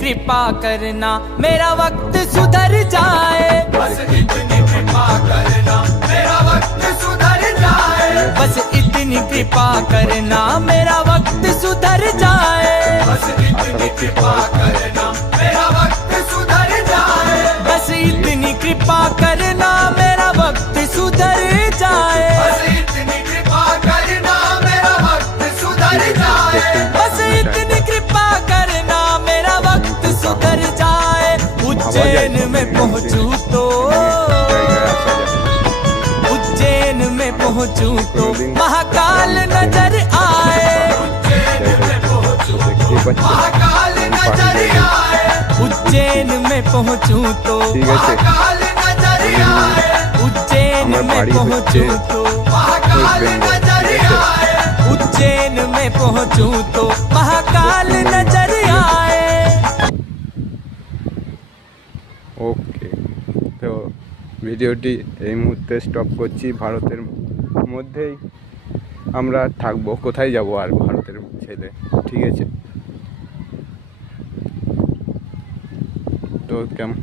कृपा करना मेरा वक्त सुधर जाए, बस इतनी कृपा करना मेरा वक्त सुधर जाए, बस इतनी कृपा करना मेरा वक्त सुधर जाए, बस इतनी कृपा करना मेरा वक्त सुधर जाए, बस इतनी कृपा करना मेरा वक्त सुधर जाए, बस इतनी कृपा करना मेरा वक्त सुधर जाए, बस इतनी कृपा करना मेरा वक्त सुधर जाए। उज्जैन में पहुंचूं तो, उज्जैन में पहुंचूं तो महाकाल नजर आए, उज्जैन में पहुंचूं तो महाकाल नजर आए, उज्जैन में पहुंचूं तो महाकाल नजर आए, उज्जैन में पहुंचूं तो महाकाल नजर आए, उज्जैन में पहुंचूं तो महाकाल नजर आए। ওকে, তো ভিডিওটি এই মুহূর্তে স্টপ করছি। ভারতের মধ্যেই আমরা থাকবো, কোথায় যাব আর ভারতের ছেলে, ঠিক আছে? তো কেমন